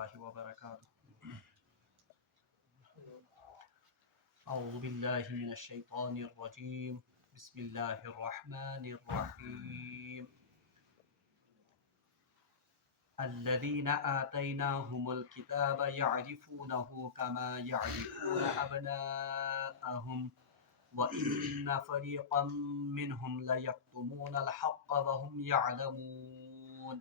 الله وبركاته. أعوذ بالله من الشيطان الرجيم. بسم الله الرحمن الرحيم. الذين آتيناهم الكتاب يعرفونه كما يعرفون أبناءهم وإن فريقا منهم ليكتمون الحق وهم يعلمون.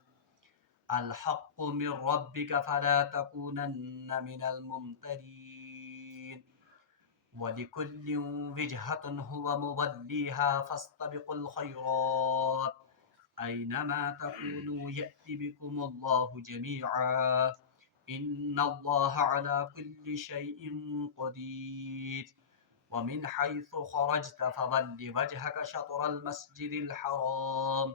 الحق من ربك فلا تكونن من الممترين. ولكل وجهة هو موليها فاستبقوا الخيرات أينما تكونوا يأتي بكم الله جميعا إن الله على كل شيء قدير. ومن حيث خرجت فول وجهك شطر المسجد الحرام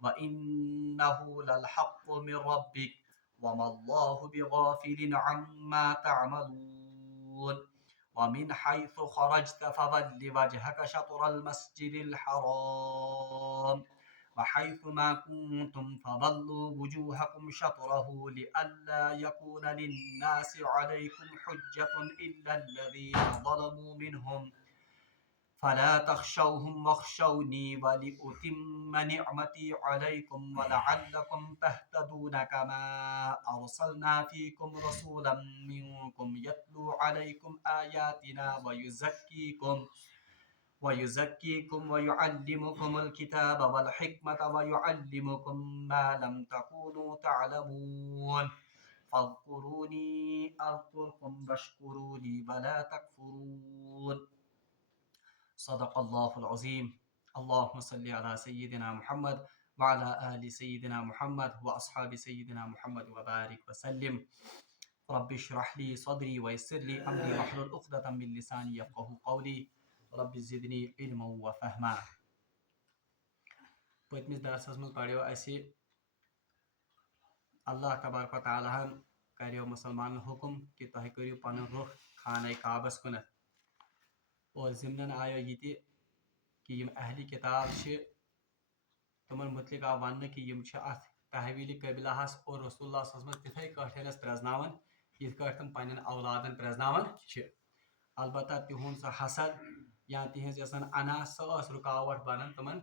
وإنه للحق من ربك وما الله بغافل عما تعملون. ومن حيث خرجت فول وجهك شطر المسجد الحرام وحيث ما كنتم فولوا وجوهكم شطره لئلا يكون للناس عليكم حجة إلا الذين ظلموا منهم فلا تخشوهم واخشوني ولأتم نعمتي عليكم ولعلكم تهتدون كما أرسلنا فيكم رسولا منكم يتلو عليكم آياتنا ويزكيكم ويعلمكم الكتاب والحكمة ويعلمكم ما لم تكونوا تعلمون. فاذكروني أذكركم واشكروا لي ولا تكفرون. صدق الله العظيم. اللهم صل على سيدنا محمد وعلى آل سيدنا محمد وأصحاب سيدنا محمد وبارك وسلم. رب اشرح لي صدري ويسر لي أمري واحلل عقدة من لساني يفقهوا قولي. رب زدني علما وفهما. پٔتمِس درسس منٛز پڑھیو اَسہِ اللہ تبارک و تعالیٰ ہن کریو مسلمانن حکم کہ تُہۍ کٔرِو پنُن رُخ خانہ کعبس کُنتھ اور ضمنن آیو یہ تہِ کہ یم اہلی کتاب چھِ تمن متعلق آو وننہٕ کہ یم چھِ اتھ تحویل قبلہس اور رسول اللہ صلی اللہ علیہ وسلم تِتھے کٲٹھۍ پرٛزناوان یِتھ کٲٹھۍ تِم پننٮ۪ن اولادن پرٛزناوان چھِ. البتہ تِہُنٛد سُہ حسد یا تِہنٛز یۄس زن انا سۄ ٲس رُکاوٹ بنان تِمن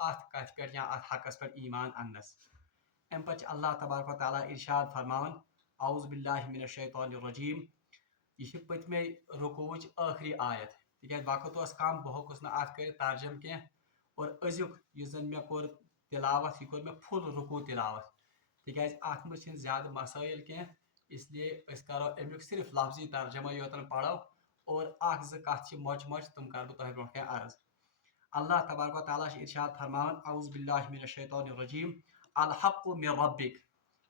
اتھ کتھِ پٮ۪ٹھ یا اتھ حقس پٮ۪ٹھ ایمان اننس. امہِ پتہٕ چھِ اللہ تبارک و تعالیٰ ارشاد فرماوان اعوذ باللہ من الشیطان الرجیم. یہ چھِ پٔتمے رکوٗوٕچ ٲخری آیت تِکیٛازِ وقت اوس کم بہٕ ہیوٚکُس نہٕ اتھ کٔرِتھ ترجم کینٛہہ اور أزیُک یُس زن مےٚ کوٚر تلاوت یہِ کوٚر مےٚ فُل رکوٗع تلاوت تِکیٛازِ اتھ منٛز چھِنہٕ زیادٕ مسٲیل کینٛہہ اسلیے أسۍ کرو امیُک صرف لفظی ترجمے یوتن پرو اور اکھ زٕ کتھ چھِ مۄچہِ مۄچہِ تِم کرٕ بہٕ تۄہہِ برونٛٹھ کنہِ عرض. اللہ تبارک و تعالیٰ چھِ ارشاد فرماوان اعوذ باللہ من الشیطان الرجیم الحق من ربک.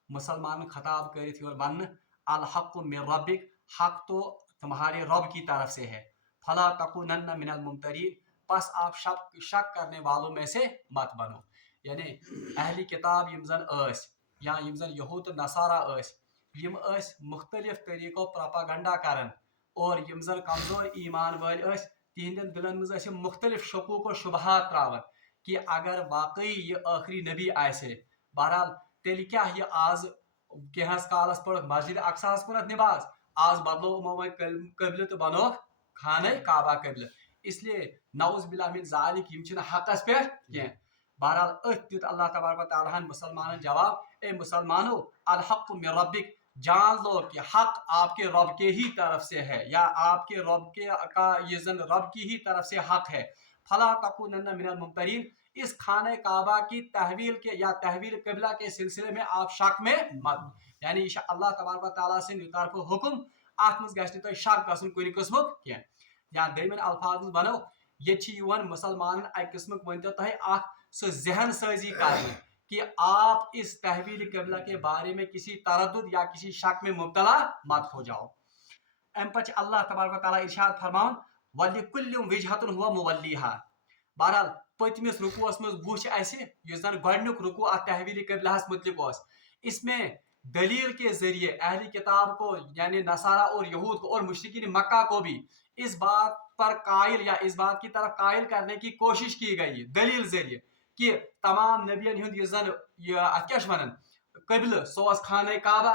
مسلمانن خطاب کٔرِتھ یور وننہٕ الحق من ربک حق تو تمہارے رب کی طرف سے ہے فلا تکونن من الممترین پس آپ شک کرنے والوں میں سے مت بنو. یعنی اہلی کتاب یم زن ٲسۍ یا یم زن یہود تہٕ نصارہ ٲسۍ یم ٲسۍ مختلف طریقو پراپاگنڈا کران اور یم زن کمزور ایمان وٲلۍ ٲسۍ تہندین دلن منٛز ٲسۍ مختلف شکوک و شبہات تراوان کہ اگر واقعی یہ آخری نبی آسہِ بہرحال تیٚلہِ کیٛاہ یہِ آز کینٛہس کالس پوٚرُکھ مسجد اقصاہس کُنتھ نماز آز بدلو یِمو وۄنۍ قبلہٕ تہٕ بنووُکھ خانہ کعبہ قبلہٕ اسلیے نعوذ باللہ من ذالک یم چھِنہٕ حقس پٮ۪ٹھ کینٛہہ. بہرحال أتھۍ دیُت اللہ تبارک و تعالیٰ ہن مسلمانن جواب اے مسلمانو الحق من ربک جان لو کہ حق آپ کے رب کے ہی طرف سے ہے یا آپ کے رب کے کا یہ زن رب کی ہی طرف سے حق ہے. فلا تکونن من الممترین اس خانہ کعبہ کی تحویل کے یا تحویل قبلہ کے سلسلے میں آپ شک میں مت یعنی یہ اللہ تبارک و تعالیٰ سٕنٛدِ طرفہٕ حکم اتھ منٛز گژھِ نہٕ تۄہہِ شک گژھُن کُنہِ قٕسمُک کینٛہہ. یا دوٚیمٮ۪ن الفاظن منٛز ونو ییٚتہِ چھِ یِوان مسلمانن اکہِ قٕسمُک ؤنۍتو تۄہہِ اکھ سُہ ذہن سٲزی کرنہٕ کہ آپ اس تحویل قبلہ کے بارے میں کسی تردد یا کسی شک میں مبتلا مت ہو جاؤ. امہِ پتہٕ چھِ اللہ تبارک و تعالیٰ ارشاد فرماوان وَلِكُلٍّ وِجْهَةٌ هُوَ مُوَلِّيهَا. بہرحال پٔتمِس رکوٗعس منٛز وٕچھ اسہِ یُس زن گۄڈنیُک رکوٗع اتھ تحویل قبلہس متعلق اوس اس میں دلیل کے ذریعے اہلی کتاب کو یعنی نصارہ اور یہود کو اور مشرکین مکہ کو بھی اس بات پر قائل یا اس بات کی طرف قائل کرنے کی کوشش کی گئی دلیل ذریعے کہ تمام نبین ہند یہ زن اتھ کیاہ چھِ ونان قبلہ سُہ اوس خانہ کعبہ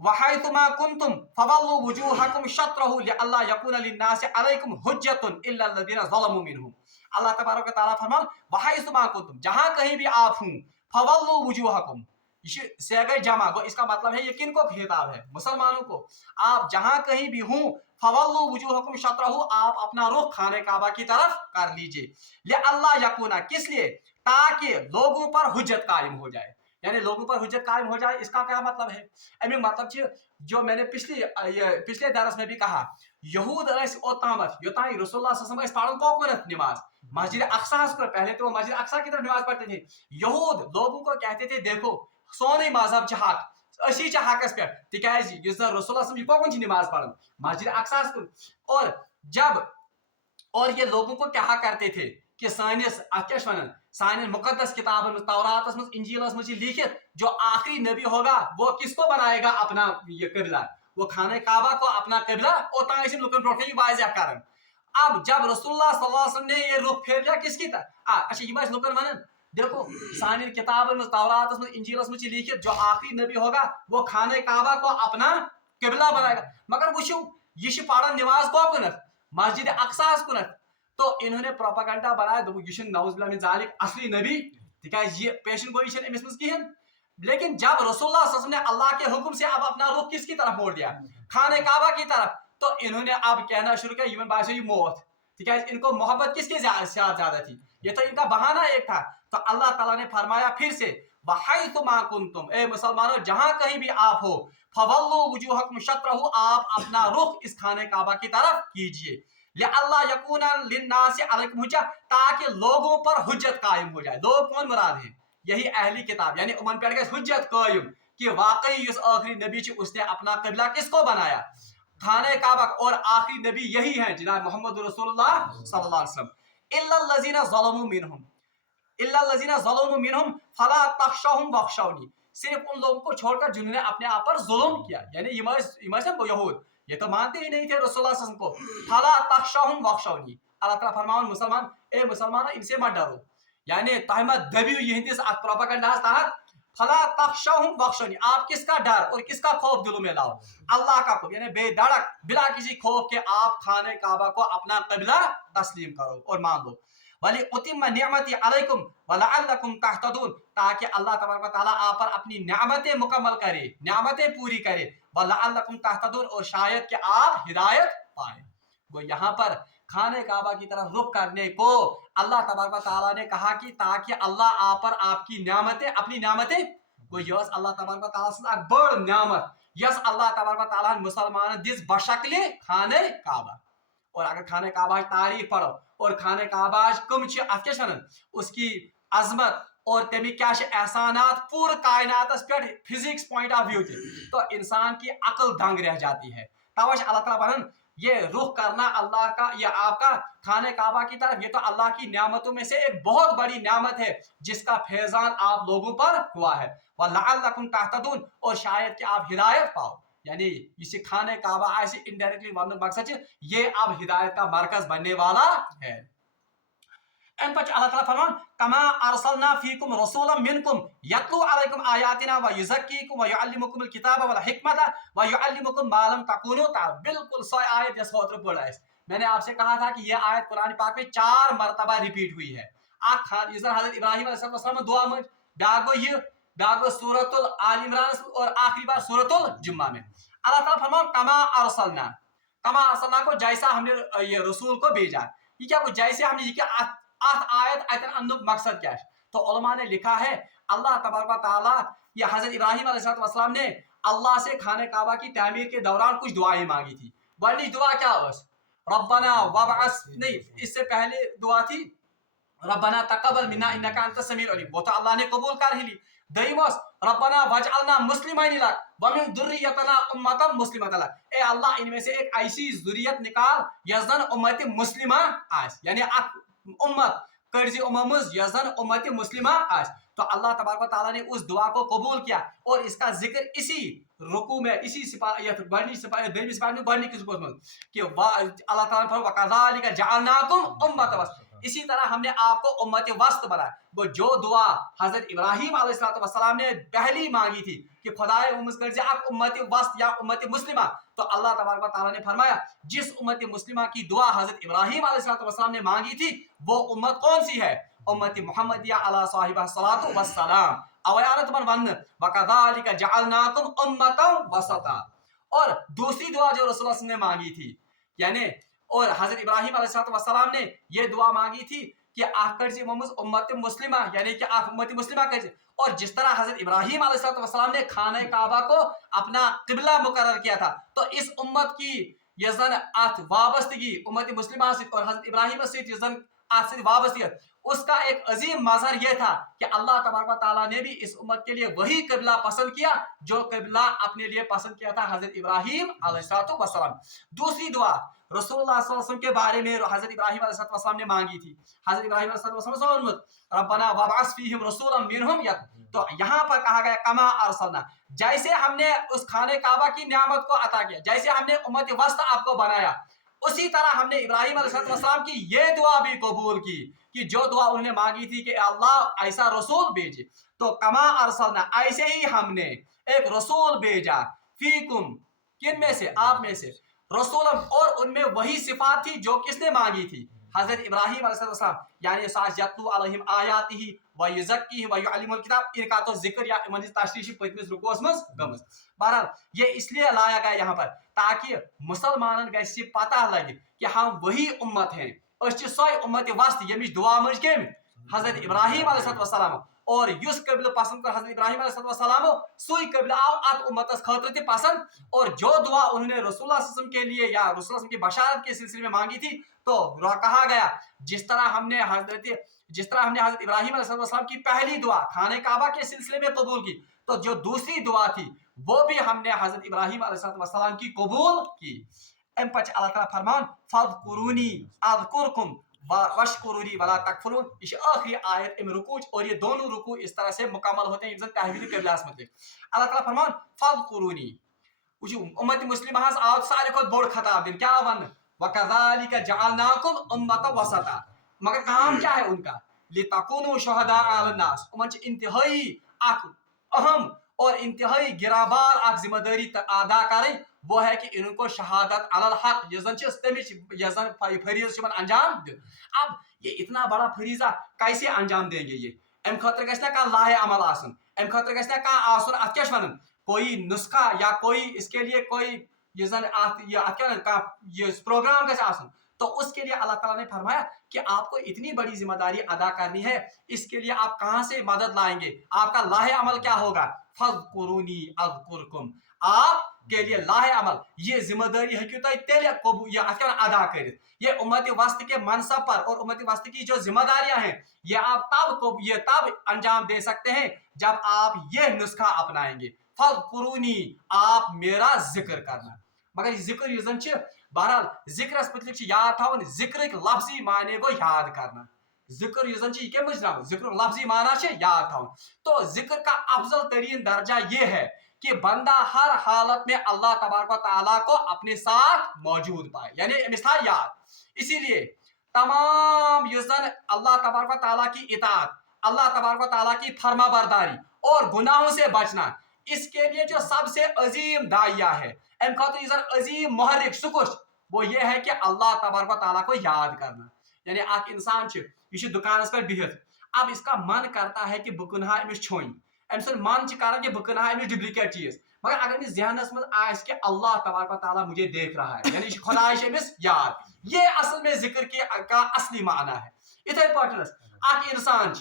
وحيثما كنتم فولوا وجوهكم شطره لئلا يكون للناس عليكم حجة إلا الذين ظلموا منهم. اللہ تبارک و تعالیٰ فرمان وحیثما کنتم جہاں کہیں بھی آپ ہوں فولوا وجوہکم یہ صیغہ جمع گو اس کا مطلب ہے یہ کن کو خطاب ہے مسلمانوں کو آپ جہاں کہیں بھی ہوں فولوا وجوہکم شطرہ آپ اپنا رخ خانہ کعبہ کی طرف کر لیجئے لئلا یکون کس لیے تاکہ لوگوں پر حجت قائم ہو جائے یعنی لوگوں پر حجت قائم ہو جائے اس کا کیا مطلب ہے امیک مطلب جو میں نے پچھلے درس میں بھی کہا یہود اس اوتامت یوتائی رسول اللہ صلی اللہ علیہ وسلم پڑھن کوکنت نماز مسجد اقصی کو پہلے تو وہ مسجد اقصی کی طرف نماز پڑھتے تھے یہود لوگوں کو کہتے تھے دیکھو سونے مذہب چھ حق اسی چھ حقس پہ تکیازی یس زن رسول اللہ صلی اللہ علیہ وسلم نماز پڑھن مسجد اقصی کو اور یہ لوگوں کو کہا کرتے تھے کہ سانس کیا ونان سان مقدس کتابن میں توراتس میں انجیلس میں لکھت جو آخری نبی ہوگا وہ کس کو بنائے گا اپنا یہ قبلہ وہ خانہ کعبہ کو اپنا قبلہ اوتان ٲسۍ لوکن برونٛٹھ یہ واضح کرن اب جب رسول اللہ صلی اللہ علیہ وسلم نے یہ رخ پھیر لیا کس کی طرف اچھا یہ بات لوکن ونان دیکھو سان کتابن میں توراتس میں انجیلس میں لکھت جو آخری نبی ہوگا وہ خانہ کعبہ کو اپنا قبلہ بنائے گا مگر وچھو یہ پڑھن نماز کو کنت مسجد اقصی کنت تو انہوں نے پروپیگنڈا بنایا دوپک یہ نعوذ باللہ من ذالک اصلی نبی تکیاز یہ پیشن گوئی چھن امس مز کہین لیکن جب رسول اللہ صلی اللہ علیہ وسلم نے اللہ کے حکم سے اب اپنا رخ کس کی طرف موڑ دیا خانہ کعبہ کی طرف تو انہوں نے اب کہنا شروع کیا یہ باسے یہ موت تکیاز ان کو محبت کس کے ساتھ زیادہ تھی یہ تو ان کا بہانہ ایک تھا تو اللہ تعالیٰ نے فرمایا پھر سے وحیثما کنتم اے مسلمانوں جہاں کہیں بھی آپ ہو فولوا وجوہکم شطرہ آپ اپنا رخ اس خانہ کعبہ کی طرف کیجئے لئلا یکون للناس علیکم حجہ تاکہ لوگوں پر حجت قائم ہو جائے لوگ کون مراد ہیں یہی اہلی کتاب یعنی امن پہ گئی حجت قائم کہ واقعی اس آخری نبی اس نے اپنا قبلہ کس کو بنایا خانہ کعبہ اور آخری نبی یہی ہیں جناب محمد رسول اللہ صلی اللہ علیہ وسلم الا الذین ظلموا منہم فلا تخشوہم واخشونی صرف ان لوگوں کو چھوڑ کر جنہوں نے اپنے آپ پر ظلم کیا یعنی یہود یہ تو مانتے ہی نہیں تھے رسول اللہ صلی اللہ علیہ وسلم کو فلا تخشوہم واخشونی اللہ تعالیٰ فرماؤن مسلمان اے مسلمان ان سے مت ڈرو یعنی تہ مت دبیو یہندس ات پروپیگنڈا تحت فلا تخشوہم واخشونی آپ کس کا ڈر اور کس کا خوف دلوں میں لاؤ اللہ کا خوف یعنی بے دھڑک بلا کسی خوف کہ آپ خانہ کعبہ کو اپنا قبلہ تسلیم کرو اور مان لو ولی اتم نعمتی علیکم ولعلکم تہتدون تاکہ اللہ تبارک و تعالیٰ آپ پر اپنی نعمتیں مکمل کرے نعمتیں پوری کرے ولعلکم تہتدون اور شاید کہ آپ ہدایت پائیں وہ یہاں پر خانہ کعبہ کی طرف رخ کرنے کو اللہ تبارک و تعالیٰ نے کہا کہ تاکہ اللہ آپ پر آپ کی نعمتیں اپنی نعمتیں وہ یس اللہ تبارک و تعالیٰ سے ایک بڑ نعمت یس اللہ تبارک و تعالیٰ مسلمان دس بشکل خانہ کعبہ اور اگر خانہ کعبہ تاریخ پڑھو اور خانہ کعبہ کم ات کیا اس کی عظمت اور تمی کیا احسانات پور کائنات پہ فزکس پوائنٹ آف ویو تو انسان کی عقل دنگ رہ جاتی ہے توے اللہ تعالیٰ ونان یہ رخ کرنا اللہ کا یا آپ کا خانہ کعبہ کی طرف یہ تو اللہ کی نعمتوں میں سے ایک بہت بڑی نعمت ہے جس کا فیضان آپ لوگوں پر ہوا ہے وَلَعَلَّكُمْ تَهْتَدُونَ اور شاید کہ آپ ہدایت پاؤ یعنی اسے خانہ کعبہ ایسے انڈائریکٹلی ون مقصد یہ اب ہدایت کا مرکز بننے والا ہے ان پچ اللہ تعالیٰ فرمان کما ارسلنا فیکم رسولا منکم یتلو علیکم آیاتنا ویزکیکم ویعلمکم الکتاب والحکمت ویعلمکم ما لم تکونوا تعلمون بالکل سو آیت جس ہوتر پڑھا ہے میں نے آپ سے کہا تھا کہ یہ آیت قرآن پاک میں 4 مرتبہ ریپیٹ ہوئی ہے حضرت ابراہیم علیہ السلام دعا میں بیاگو سورۃ آل عمران اور آخری بار سورۃ الجمعہ میں اللہ تعالیٰ فرمان کما ارسلنا کو جیسا ہم نے یہ رسول کو بھیجا یہ کیا کچھ جیسے ہم نے یہ کیا آیت اتن اندک مقصد کیا ہے تو علماء نے لکھا ہے اللہ تبارک و تعالیٰ یہ حضرت ابراہیم علیہ السلام نے اللہ سے خانہ کعبہ کی تعمیر کے دوران کچھ دعائیں مانگی تھی گۄڈنِچ دعا کیا بس ربنا وابعث نہیں اس سے پہلے دعا تھی ربنا تقبل منا انک انت السمیع العلیم وہ تو اللہ نے قبول کر ہی لی دویم ربنا واجعلنا مسلمین لک ومن ذریتنا امۃ مسلمۃ لک اے اللہ ان میں سے ایک ایسی ذریت نکال یس زن امت مسلمہ آس یعنی امت کرزی اممز یس زن امت مسلمہ آس تو اللہ تبارک و تعالیٰ نے اس دعا کو قبول کیا اور اس کا ذکر اسی رکوع میں اسی دویمی سپارت میں گۄڈنِکِس رکوعس منٛز کہ اللہ تعالیٰ نے فرمایا وَكَذَلِكَ جَعَلْنَاكُمْ أُمَّةً وسطًا اسی طرح ہم نے آپ کو امت وسط بنایا. وہ جو دعا حضرت ابراہیم علیہ السلام نے پہلی مانگی تھی کہ خدائے امت کر جائے آپ امت وسط یا امت مسلمہ, تو اللہ تبارک و تعالیٰ نے فرمایا جس امت مسلمہ کی دعا حضرت ابراہیم علیہ السلام نے مانگی تھی وہ امت کون سی ہے؟ امت محمدیہ علی صاحبہ الصلاۃ والسلام. اویانت من ون وَكَذَلِكَ جَعَلْنَاكُمْ أُمَّةً وَسَطًا. اور دوسری دعا جو رسول اللہ صلی اللہ علیہ وسلم نے مانگی تھی, یعنی اور حضرت ابراہیم علیہ السلام نے یہ دعا مانگی تھی کہ آپ کرجی امت مسلمہ, یعنی کہ آپ امت مسلمہ کرجی. اور جس طرح حضرت ابراہیم علیہ السلام نے خانہ کعبہ کو اپنا قبلہ مقرر کیا تھا, تو اس امت کی یہ زن ات وابستگی امت مسلمہ سے اور حضرت ابراہیم سے یہ زن ات سے وابستگی, اس کا ایک عظیم مظہر یہ تھا کہ اللہ تبارک و تعالیٰ نے بھی اس امت کے لیے وہی قبلہ پسند کیا جو قبلہ اپنے لیے پسند کیا تھا حضرت ابراہیم علیہ السلام. دوسری دعا رسول اللہ صلی اللہ علیہ وسلم کے بارے میں حضرت ابراہیم علیہ السلام نے مانگی تھی. حضرت ابراہیم علیہ السلام ربنا وابعث فیہم رسولا منہم, تو یہاں پر کہا گیا کما ارسلنا, جیسے ہم نے اس خانہ کعبہ کی نعمت کو عطا کیا, جیسے ہم نے امت وسط آپ کو بنایا, اسی طرح ہم نے ابراہیم علیہ السلام کی یہ دعا بھی قبول کی کہ جو دعا انہوں نے مانگی تھی کہ اللہ ایسا رسول بھیجے, تو کما ارسلنا ایسے ہی ہم نے ایک رسول بھیجا فیکم کن میں سے, آپ میں سے, رسول, اور ان میں وہی صفات تھی جو کس نے مانگی تھی حضرت ابراہیم علیہ السلام, یعنی ساس یتلو علیہم آیاتہ ویزکیہم ویعلمہم الکتاب, ان کا تو ذکر یا امن تشریح پتمس رکوعس مز گمز. بہرحال یہ اس لیے لایا گیا یہاں پر تاکہ مسلمانن گژھِ پتہ لگے کہ ہم وہی امت ہیں, اس سوے امت وسط یمچ دعا مج کم حضرت ابراہیم علیہ السلام, اور یس قبل پسند کر حضرت ابراہیم علیہ السلام سوئی قبل آو ات امتس خاطر تہ پسند, اور جو دعا انہوں نے رسول اللہ صلی اللہ علیہ وسلم کے لیے یا رسول اللہ صلی اللہ علیہ وسلم کی بشارت کے سلسلے میں مانگی تھی, تو کہا گیا جس طرح ہم نے حضرت ابراہیم علیہ السلام کی پہلی دعا خانہ کعبہ کے سلسلے میں قبول کی, تو جو دوسری دعا تھی وہ بھی ہم نے حضرت ابراہیم علیہ السلام کی قبول کی. ام پچ اللہ تعالیٰ فرمان فاذکرونی اذکرکم واشکرونی ولا تکفرون, یہ آخری آیت ام رکوع, اور یہ دونوں رکوع اس طرح سے مکمل ہوتے ہیں تحویل قبلہ متعلق. اللہ تعالیٰ فرمان فاذکرونی, امت مسلمہ آو سارے کھت بوڑ خطاب دن, کیا ون وَكَذَلِكَ جَعَلْنَاكُمْ أُمَّةً وَسَطًا, مگر کام کیا ہے ان کا لِتَكُونُوا شُهَدَاءَ عَلَى النَّاسِ, ان انتہائی اخ اہم اور انتہائی گرابار اخ ذمہ داری ادا کریں, وہ ہے کہ ان کو شہادت علی الحق یہ زن فریضہ انجام دے. اب یہ اتنا بڑا فریضہ کیسے انجام دیں گے, یہ ام خاطر گژھِ نہ کانٛہہ لاہے عمل آسن, ام خاطر گژھِ نہ کانٛہہ آسن اتھ کیاہ ونان کوئی نسخہ یا کوئی اس کے لیے کوئی یہ زن یہ پروگرام گژھِ آسن, تو اس کے لیے اللہ تعالیٰ نے فرمایا کہ آپ کو اتنی بڑی ذمہ داری ادا کرنی ہے, اس کے لیے آپ کہاں سے مدد لائیں گے, آپ کا لاہ عمل کیا ہوگا فاذکرونی اذکرکم, آپ کے لیے لاہ عمل یہ ذمہ داری ہیکو تُہۍ تیلہِ ادا کرت, یہ امت وسط کے منصب پر اور امت وسط کی جو ذمہ داریاں ہیں یہ آپ تب انجام دے سکتے ہیں جب آپ یہ نسخہ اپنائیں گے, فاذکرونی آپ میرا ذکر کرنا. مگر یہ ذکر یہ زن بہرحال ذکرس متعلق یاد تھاون, ذکرک لفظی معنی گو یاد کرنا, ذکر یہ زن یہ مجرم ذکر لفظی معنی یاد تھاون. تو ذکر کا افضل ترین درجہ یہ ہے کہ بندہ ہر حالت میں اللہ تبارک و تعالیٰ کو اپنے ساتھ موجود پائے, یعنی امس تھا یاد. اسی لیے تمام یہ زن اللہ تبارک و تعالیٰ کی اطاعت, اللہ تبارک و تعالیٰ کی فرما برداری اور گناہوں سے بچنا, اس کے لیے جو سب سے عظیم داعیہ ہے, ام خاطر یہ عظیم محرک سکش, وہ یہ ہے کہ اللہ تبارک و تعالیٰ کو یاد کرنا. یعنی اخ انسان یہ دکانس پر بہت, اب اس کا من کرتا ہے کہ بہ کنہا امس چھوئن, ام سن من کران کہ بہ کنہا امس ڈپلیکیٹ چیز, مگر اگر امس ذہنس مز آس کہ اللہ تبارک و تعالیٰ مجھے دیکھ رہا ہے, یعنی خدا امس یاد, یہ اصل میں ذکر کا اصلی معنی ہے. اتھے پاٹھنس اخ انسان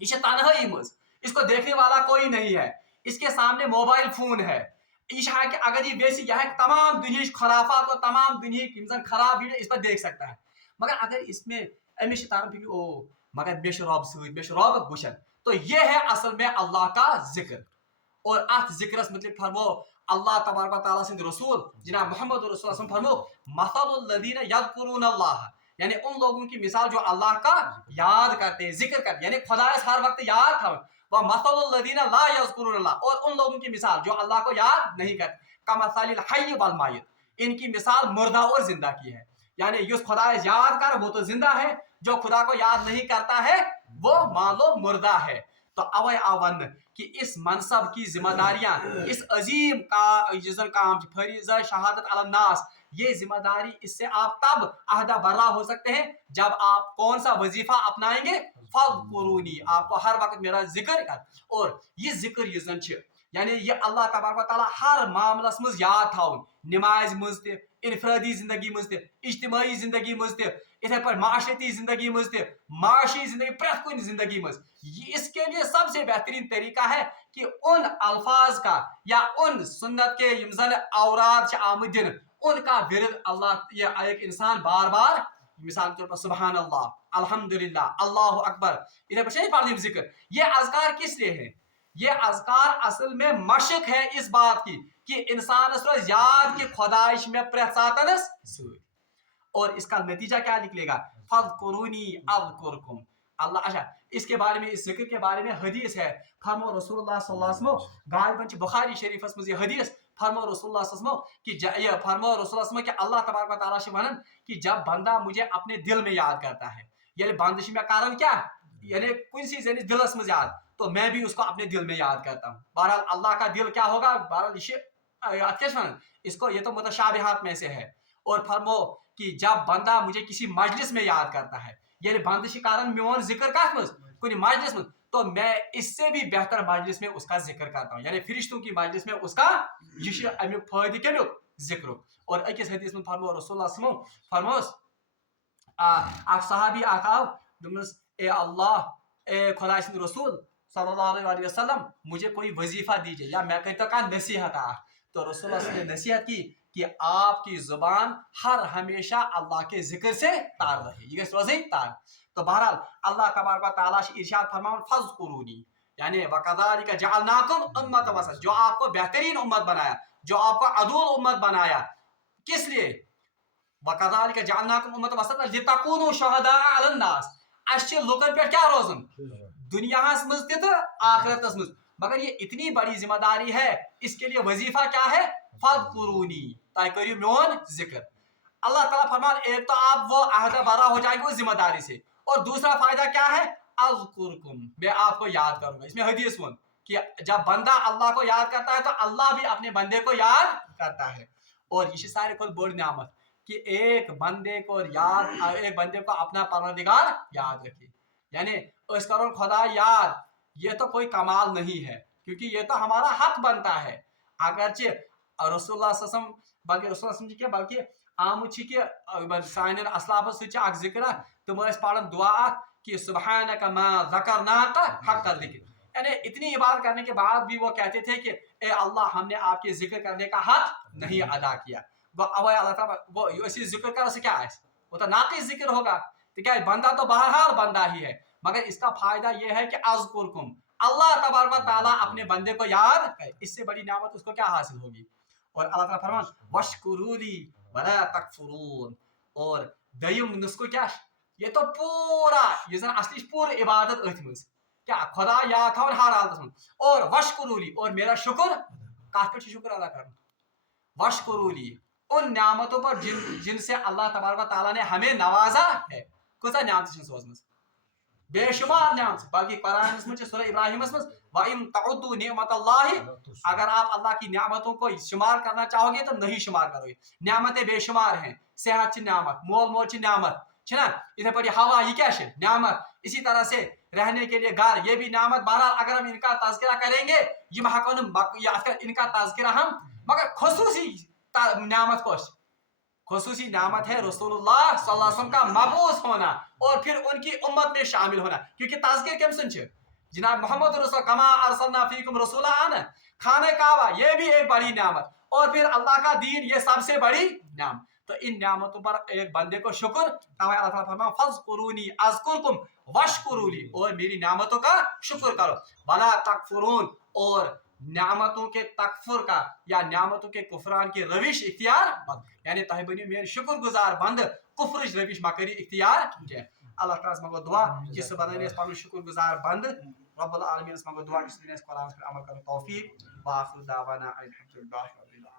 یہ تنہائی مز, اس کو دیکھنے والا کوئی نہیں ہے, اس کے سامنے موبائل فون ہے, یہ کہ اگر یہ ویسی یہ تمام دنیا خرافات اور تمام دنیا خراب ویڈیو اس پر دیکھ سکتا ہے, مگر اگر اس میں امس تران فکر او مگر مے رب ست رب وچن, تو یہ ہے اصل میں اللہ کا ذکر. اور ات ذکرس متعلق فرمو اللہ تبارک و تعالیٰ سند رسول جناب محمد رسول اللہ فرمو مثل الذین یذکرون اللہ, یعنی ان لوگوں کی مثال جو اللہ کا یاد کرتے ہیں, ذکر کرتے, یعنی خدا ہر وقت یاد تھا, وَمَثَلُ الَّذِينَ لَا يَذْكُرُونَ اللَّهَ, اور ان لوگوں کی مثال جو اللہ کو یاد نہیں کرتے, كَمَثَلِ الْحَيِّ وَالْمَيِّتِ, ان کی مثال مردہ اور زندہ کی ہے. یعنی یس خدا یاد کر وہ تو زندہ ہے، جو خدا کو یاد نہیں کرتا ہے وہ مان لو مردہ ہے. تو اوے آو ون کہ اس منصب کی ذمہ داریاں، اس عظیم کام فریضہ شہادت علی الناس، یہ ذمہ داری اس سے آپ تب عہدہ برا ہو سکتے ہیں جب آپ کون سا وظیفہ اپنائیں گے؟ فَاذْكُرُونِی، آپ کو ہر وقت میرا ذکر کر. اور یہ ذکر یہ زن یعنی یہ اللہ تبارک و تعالیٰ ہر معاملس مز یاد تھاؤن، نماز مز تہ، انفرادی زندگی مز تہ، اجتماعی زندگی مز تہ، اتھے پہ معاشرتی زندگی مز تہ، معاشی زندگی، پریت کن زندگی مز. اس کے لیے سب سے بہترین طریقہ ہے کہ ان الفاظ کا یا ان سنت کے زن اوراد آمد دن ان کا ورد اللہ یہ ایک انسان بار بار، مثال کے طور پر سبحان اللہ، الحمدللہ، اللہ اکبر، ادھر پر پڑھنے ذکر. یہ اذکار کس لیے ہے؟ یہ اذکار اصل میں مشق ہے اس بات کی کہ انسان اس روز یاد کہ خدایش میں پریت ساتنس سوئی. اور اس کا نتیجہ کیا نکلے گا؟ فَاذْكُرُونِی أَذْكُرْكُمْ. اللہ اچھا اس کے بارے میں، اس ذکر کے بارے میں حدیث ہے. فرمو رسول اللہ صلی اللہ علیہ وسلم غالباً بخاری شریف اس میں یہ حدیث، فرمو رسول اللہ صلی اللہ علیہ وسلم کہ فرمو رسول اللہ صلی اللہ علیہ وسلم کہ اللہ تبارک و تعالیٰ سے ونن کہ جب بندہ مجھے اپنے دل میں یاد کرتا ہے، یعنی بندش میں کارن کیا، یعنی کن سی یعنی دلس میں یاد، تو میں بھی اس کو اپنے دل میں یاد کرتا ہوں. بہرحال اللہ کا دل کیا ہوگا؟ بہرحال اس کو یہ تو متشابہات میں سے ہے. اور فرمو کہ جب بندہ مجھے کسی مجلس میں یاد کرتا ہے، یعنی بندش کارن میون ذکر کت مز کن مجلس مز، تو میں اس سے بھی بہتر مجلس میں اس کا ذکر کرتا ہوں، یعنی فرشتوں کی مجلس میں اس کا یہ امیک فائدہ کمیک ذکر. اور اکس حدیث میں فرمو رسول اللہ صلی اللہ علیہ وسلم فرموس اخ صحابی اخ آو دمس اے اللہ، اے خدا سند رسول صلی اللہ علیہ وسلم مجھے کوئی وظیفہ دیجیے یا میں کہتا کہ نصیحت آ. تو رسول اللہ صلی اللہ علیہ وسلم نے نصیحت کی کہ آپ کی زبان ہر ہمیشہ اللہ کے ذکر سے تار رہے، یہ روزے تار. تو بہرحال اللہ تبارک و تعالیٰ ارشاد فرماؤ فَاذْكُرُونِی، یعنی وَكَذَلِكَ جَعَلْنَاكُمْ أُمَّةً وَسَطًا، جو آپ کو بہترین امت بنایا، جو آپ کو عدول امت بنایا. کس لیے؟ وَكَذَلِكَ جَعَلْنَاكُمْ أُمَّةً وَسَطًا لِتَكُونُوا شُهَدَاءَ عَلَى النَّاسِ. اس لوکن پہ کیا روزن دنیا مز تہ آخرتس مز. مگر یہ اتنی بڑی ذمہ داری ہے، اس کے لیے وظیفہ کیا ہے؟ فَاذْكُرُونِی، تاکہ کریو میون ذکر. اللہ تعالیٰ فرمان ایک تو آپ وہ عہدہ برا ہو جائے گے اس ذمہ داری سے، اور دوسرا فائدہ کیا ہے؟ اذکرکم، میں آپ کو یاد کروں گا. اس میں حدیث ون کہ جب بندہ اللہ کو یاد کرتا ہے تو اللہ بھی اپنے بندے کو یاد کرتا ہے. اور یہ سارے کو بڑی نعمت کہ ایک بندے کو اپنا پروردگار یاد رکھے. یعنی اس کرو خدا یاد، یہ تو کوئی کمال نہیں ہے، کیونکہ یہ تو ہمارا حق بنتا ہے. اگرچہ رسول اللہ صلی اللہ علیہ وسلم بلکہ رسول اللہ صلی اللہ علیہ وسلم بلکہ آمد کہ سان اسلافس سی ذکر تم پڑھن دعا کہ سبحانک ما ذکرناک حق ذکر، یعنی اتنی عبادت کرنے کے بعد بھی وہ کہتے تھے کہ اے اللہ ہم نے آپ کے ذکر کرنے کا حق نہیں ادا کیا. وہ اللہ تعالیٰ وہ اسی ذکر کر سے کیا ہے، وہ تو ناقص ذکر ہوگا. تو کیا بندہ تو بہرحال بندہ ہی ہے، مگر اس کا فائدہ یہ ہے کہ اذکرکم، اللہ تبارک و تعالیٰ اپنے بندے کو یاد کرے. اس سے بڑی نعمت اس کو کیا حاصل ہوگی؟ اور اللہ تعالیٰ فرمان وَاشْكُرُوا وَلَا تَكْفُرُونَ. اور دیم نسخہ کیا، یہ تو پورا یہ زن اصلی پور عبادت اتھ مز کیا خدا یاد تھا ہر حالت من. اور وَاشْكُرُوا، اور میرا شکر کات پہ شکر ادا کرنا. وَاشْكُرُوا ان نعمتوں پر جن سے اللہ تبارک و تعالیٰ نے ہمیں نوازا ہے. کتا نعمت سوزمز، بے شمار نعمت. باقی قرآن میں سورہ ابراہیم میں وَإِن تَعُدُّوا نِعْمَةَ اللَّهِ، اگر آپ اللہ کی نعمتوں کو شمار کرنا چاہو گے تو نہیں شمار کرو گے. نعمتیں بے شمار ہیں، صحت کی نعمت، مول موج کی نعمت نا، ادھر پر ہوا یہ کیا ہے نعمت. اسی طرح سے رہنے کے لیے گھر، یہ بھی نعمت. بہرحال اگر ہم ان کا تذکرہ کریں گے یہ ان کا تذکرہ ہم، مگر خصوصی نعمت کوش خصوصی نعمت ہے رسول اللہ صلی اللہ علیہ وسلم کا مبعوث ہونا اور پھر ان کی امت میں شامل ہونا. کیونکہ تذکر کم سن جناب محمد رسول کما ارسلنا فیکم رسولا آنا، خانہ کعبہ یہ بھی ایک بڑی نعمت، اور پھر اللہ کا دین یہ سب سے بڑی نعمت. تو ان نعمتوں پر ایک بندے کو شکر، اللہ تعالیٰ فرمایا فَاذْكُرُونِی أَذْكُرْكُمْ وَاشْكُرُوا لِی، اور میری نعمتوں کا شکر کرو. وَلَا تَکْفُرُونَ، اور نعمتوں کے تکفر کا یا نعمتوں کے کفران کی روش اختیار مت، یعنی تہ بنیو میرے شکر گزار بند، کفرش روش مکری اختیار کیا. اللہ تعالیٰ مگو دعا کہ سہ بنائے پن شکر گزار بند. رب العالمین مگو دعا کہ قرآن پر عمل کرنے توفیق. وآخر دعوانا الحمدللہ رب العالمین.